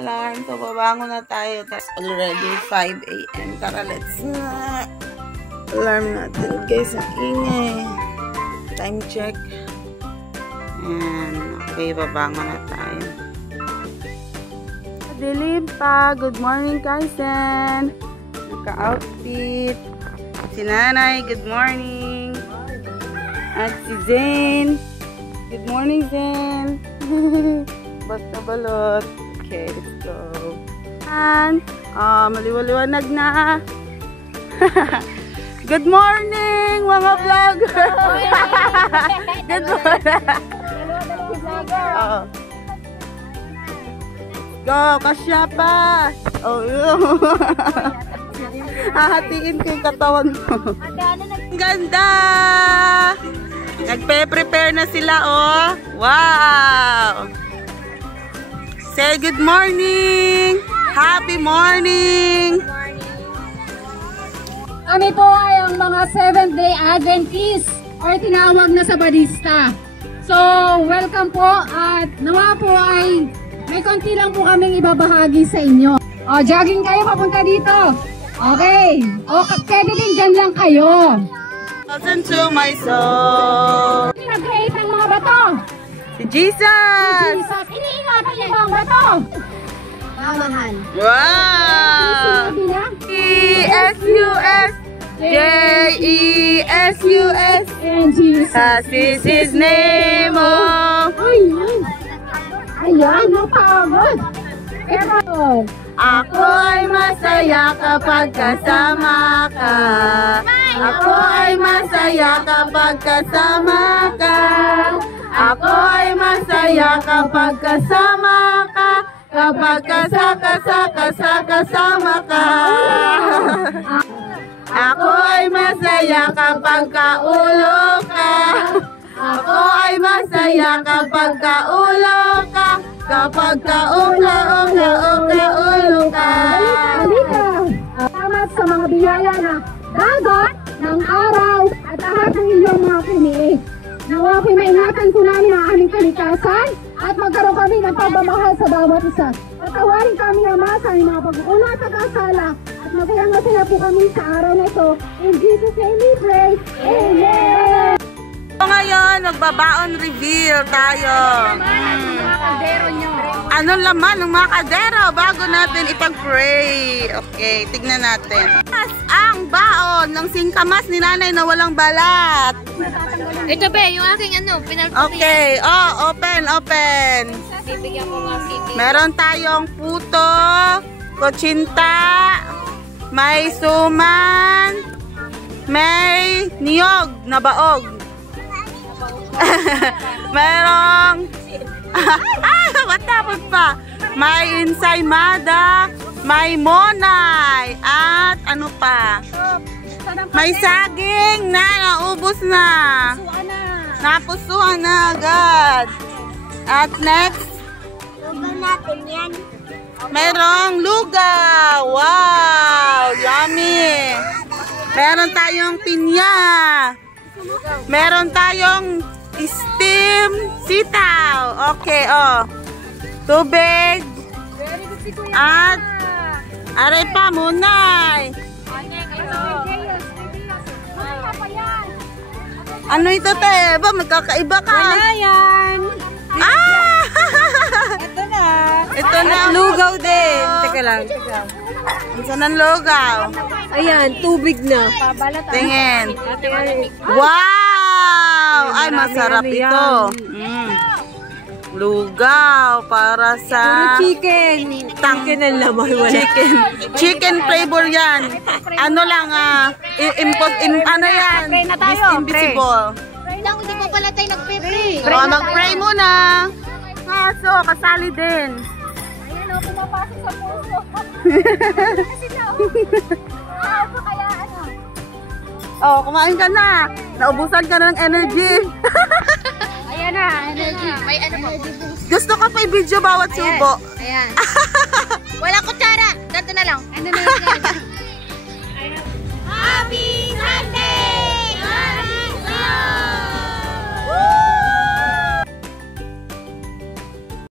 alarm. So, babangon na tayo. That's already 5 a.m. Tara, let's alarm natin. Guys, ang ingay. Time check. And, okay, babangon na tayo. Dilim pa. Good morning, Kaisen. Naka-outfit. Si Nanay, good morning. At si Zane. Good morning, Zane. Basta balot. Okay, let's go. And, maliwaliwanag na. Good morning, mga vlogger. Good morning. Go, kasya pa. Oh, yun. Hahatiin ko yung katawan ko. Ang ganda. Nagpe-prepare na sila, oh. Wow. Say good morning. Happy morning. Kami po ay ang mga Seventh-day Adventists or tinawag na Sabadista. So, welcome po at nawa po ay may konti lang po kaming ibabahagi sa inyo. O, jogging kayo papunta dito. Okay. O, pwede din dyan lang kayo. Listen to my soul. Nag-create ng mga bato. Si Jesus. Jesus. Iniingatan niyo ba ang bato? Mamahan. Wow. E-S-U-S. J-E-S-U-S. And Jesus is His name. Oh. Ayan, napagod. Pero, ako'y masaya kapag kasama ka. Ako'y masaya kapag kasama ka. Ako'y masaya kapag kasama ka. Kapag kasama ka. Ako'y masaya kapag kaulo ka. Ako ay masaya kapag kaulo ka. Kapag kaulo ka. Salamat sa mga biyaya na dagat, ng araw, at lahat ng iyong mga piniig. Nawa ko'y maingatan po namin ang aming kalikasan at magkaroon kami ng pagmamahal sa bawat isa. Patawarin kami, Ama, sa aming mga pag-uuna at pag-asala at masaya po kami sa araw na ito. In Jesus' name we pray. Amen! So ngayon, magbabaon reveal tayo. Anong laman ng mga kaldero bago natin ipag-pray? Okay, tignan natin. Ang baon ng singkamas ni Nanay na walang balat. Ito ba, yung aking pinalpapin. Okay, open. Bibigyan ko nga si Meron tayong puto, kutsinta, may suman, may niyog na baog. Merong matapos pa. May ensaymada, may monay, at ano pa? May saging na naubos na. Napusuan na agad. At next, merong lugaw. Wow, yummy. Meron tayong pinya. Meron tayong steam sitaw. Okay, tubig. At arepa munay. Ano ito, te? Ba, magkakaiba ka? Wala yan. Ito na. Lugaw din. Teka lang. Isa ng lugaw. Ayan, tubig na. Tingin. Wow! Ay, masarap ito. Lugaw para sa Chicken ang laman. chicken flavor yan. Ano lang, ano yan? Invisible. lang, hindi mo pala tayo nag-pray. Mag-pray muna. So, kasali din. Ayun o, pumapasok sa puso. Kasi na, kaya ano. Oh, kumain ka na. Naubusan ka na ng energy. Ayan na, energy. May ano po. Gusto ko pa i-video bawat subo. Ayan. Wala kutsara. Ganto na lang. Ano na yun? Happy Sunday!